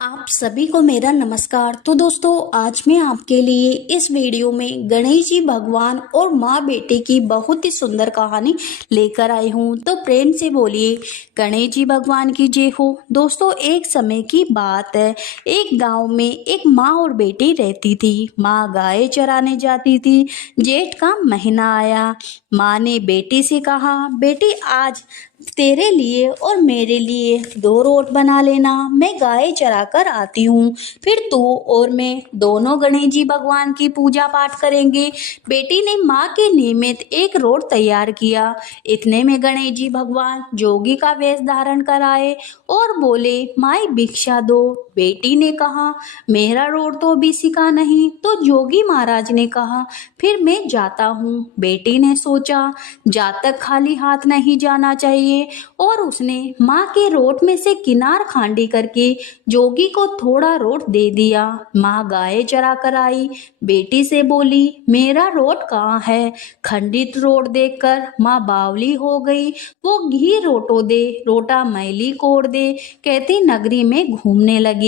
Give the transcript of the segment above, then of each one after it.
आप सभी को मेरा नमस्कार। तो दोस्तों, आज मैं आपके लिए इस वीडियो में गणेश जी भगवान और माँ बेटे की बहुत ही सुंदर कहानी लेकर आई हूँ। तो प्रेम से बोलिए गणेश जी भगवान की जय हो। दोस्तों, एक समय की बात है। एक गांव में एक माँ और बेटी रहती थी। माँ गाय चराने जाती थी। जेठ का महीना आया। माँ ने बेटी से कहा, बेटी आज तेरे लिए और मेरे लिए 2 रोट बना लेना। मैं गाय चरा कर आती हूँ, फिर तू और मैं दोनों गणेश जी भगवान की पूजा पाठ करेंगे। बेटी ने माँ के निमित्त एक रोट तैयार किया। इतने में गणेश जी भगवान जोगी का वेश धारण कर आए और बोले, माई भिक्षा दो। बेटी ने कहा, मेरा रोट तो अभी सिका नहीं। तो जोगी महाराज ने कहा, फिर मैं जाता हूँ। बेटी ने सोचा, जातक खाली हाथ नहीं जाना चाहिए, और उसने माँ के रोट में से किनार खांडी करके जोगी को थोड़ा रोट दे दिया। माँ गाय चरा कर आई। बेटी से बोली, मेरा रोट कहाँ है? खंडित रोट देखकर माँ बावली हो गई। वो घी रोटो दे, रोटा मैली कोड़ दे, कहती नगरी में घूमने लगी।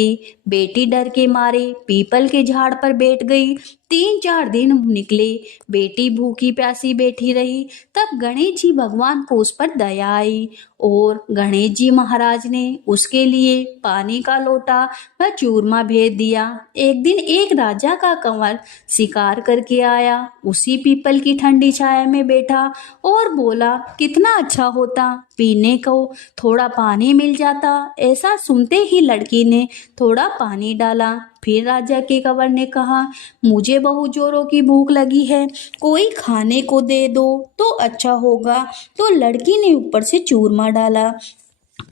बेटी डर के मारे पीपल के झाड़ पर बैठ गई। 3-4 दिन निकले। बेटी भूखी प्यासी बैठी रही। तब गणेश जी भगवान को उस पर दया आई और गणेश जी महाराज ने उसके लिए पानी का लोटा व चूरमा भेज दिया। एक दिन एक राजा का कंवर शिकार करके आया। उसी पीपल की ठंडी छाया में बैठा और बोला, कितना अच्छा होता पीने को थोड़ा पानी मिल जाता। ऐसा सुनते ही लड़की ने थोड़ा पानी डाला। फिर राजा के कंवर ने कहा, मुझे बहुत जोरों की भूख लगी है, कोई खाने को दे दो तो अच्छा होगा। तो लड़की ने ऊपर से चूरमा डाला।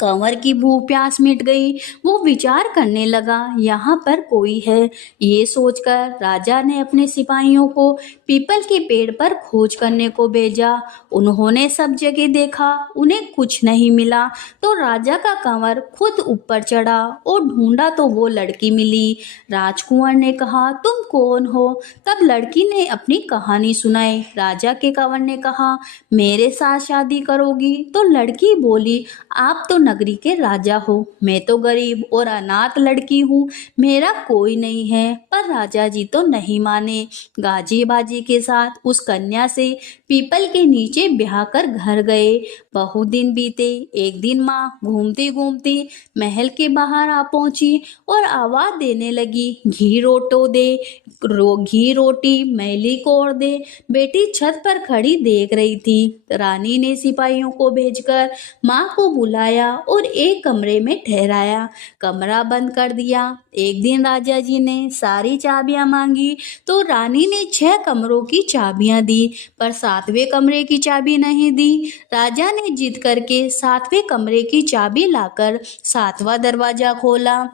कंवर की भूख प्यास मिट गई। वो विचार करने लगा, यहाँ पर कोई है। ये सोचकर राजा ने अपने सिपाहियों को पीपल के पेड़ पर खोज करने को भेजा। उन्होंने सब जगह देखा, उन्हें कुछ नहीं मिला। तो राजा का कंवर खुद ऊपर चढ़ा और ढूंढा तो वो लड़की मिली। राजकुंवर ने कहा, तुम कौन हो? तब लड़की ने अपनी कहानी सुनाई। राजा के कंवर ने कहा, मेरे साथ शादी करोगी? तो लड़की बोली, आप तो नगरी के राजा हो, मैं तो गरीब और अनाथ लड़की हूँ, मेरा कोई नहीं है। पर राजा जी तो नहीं माने। गाजी बाजी के साथ उस कन्या से पीपल के नीचे ब्याह कर घर गए। बहुत दिन बीते। एक दिन माँ घूमती घूमती महल के बाहर आ पहुंची और आवाज देने लगी, घी रोटो दे, घी रोटी मैली कोड़ दे। बेटी छत पर खड़ी देख रही थी। रानी ने सिपाहियों को भेजकर माँ को बुलाया और एक कमरे में ठहराया। कमरा बंद कर दिया। एक दिन राजा जी ने सारी चाबियां मांगी तो रानी ने 6 कमरों की चाबियां दी, पर 7वें कमरे की चाबी नहीं दी। राजा ने जिद करके 7वें कमरे की चाबी लाकर 7वां दरवाजा खोला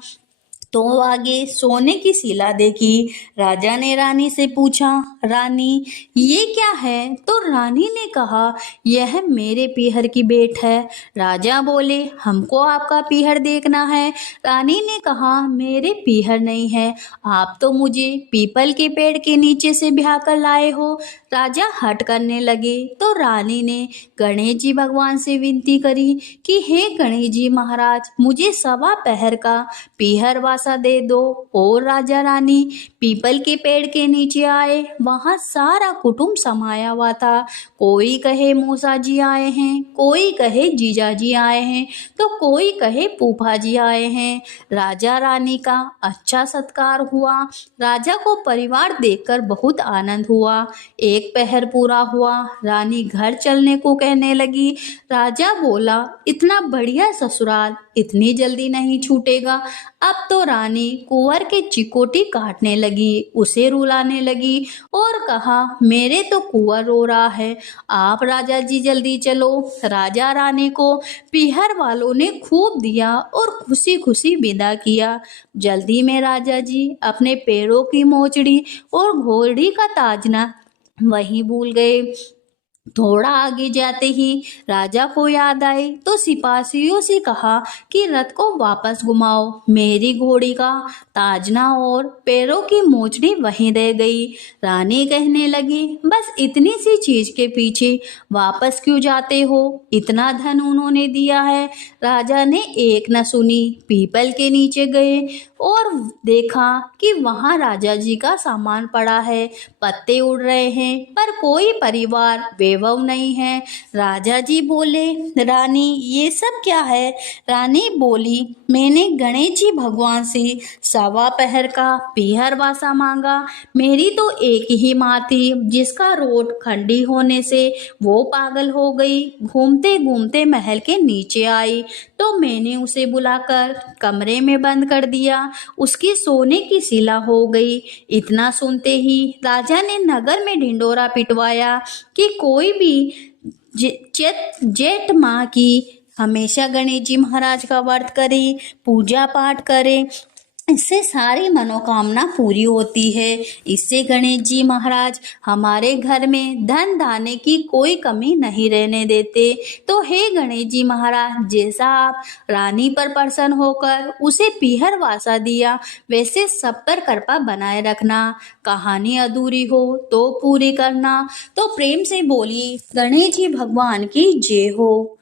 तो आगे सोने की शिला देखी। राजा ने रानी से पूछा, रानी ये क्या है? तो रानी ने कहा, यह मेरे पीहर की भेंट है। राजा बोले, हमको आपका पीहर देखना है। रानी ने कहा, मेरे पीहर नहीं है, आप तो मुझे पीपल के पेड़ के नीचे से ब्याह कर लाए हो। राजा हट करने लगे तो रानी ने गणेश जी भगवान से विनती करी कि हे गणेश जी महाराज, मुझे 1.25 पहर का पीहर वासा दे दो। और राजा रानी पीपल के पेड़ के नीचे आए। वहां सारा कुटुंब समाया हुआ था। कोई कहे मौसा जी आए हैं, कोई कहे जीजा जी आए हैं, तो कोई कहे फूफा जी आए हैं। राजा रानी का अच्छा सत्कार हुआ। राजा को परिवार देखकर बहुत आनंद हुआ। एक पहर पूरा हुआ। रानी घर चलने को कहने लगी। राजा बोला, इतना बढ़िया ससुराल इतनी जल्दी नहीं छूटेगा। अब तो रानी कुंवर के चिकोटी काटने लगी, उसे रुलाने लगी और कहा, मेरे तो कुंवर रो रहा है, आप राजा जी जल्दी चलो। राजा रानी को पीहर वालों ने खूब दिया और खुशी खुशी विदा किया। जल्दी में राजा जी अपने पैरों की मोचड़ी और घोड़ी का ताजना वहीं भूल गए। थोड़ा आगे जाते ही राजा को याद आई तो सिपाहियों से कहा कि रथ को वापस घुमाओ, मेरी घोड़ी का ताजना और पैरों की मोचड़ी वहीं रह गई। रानी कहने लगी, बस इतनी सी चीज के पीछे वापस क्यों जाते हो, इतना धन उन्होंने दिया है। राजा ने एक न सुनी, पीपल के नीचे गए और देखा कि वहां राजा जी का सामान पड़ा है, पत्ते उड़ रहे हैं पर कोई परिवार वैभव नहीं है। राजा जी बोले, रानी ये सब क्या है। रानी बोली, मैंने गणेश जी भगवान से सवा पहर का पीहर वासा मांगा। मेरी तो एक ही माँ थी जिसका रोट खंडी होने से वो पागल हो गई। घूमते घूमते महल के नीचे आई तो मैंने उसे बुलाकर कमरे में बंद कर दिया, उसकी सोने की शिला हो गई। इतना सुनते ही राजा ने नगर में ढिंडोरा पिटवाया कि कोई भी जेठ माह की हमेशा गणेश जी महाराज का व्रत करे, पूजा पाठ करे, इससे सारी मनोकामना पूरी होती है। इससे गणेश जी महाराज हमारे घर में धन धान्य की कोई कमी नहीं रहने देते। तो हे गणेश जी महाराज, जैसा आप रानी पर प्रसन्न होकर उसे पीहर वासा दिया, वैसे सब पर कृपा बनाए रखना। कहानी अधूरी हो तो पूरी करना। तो प्रेम से बोलिए गणेश जी भगवान की जय हो।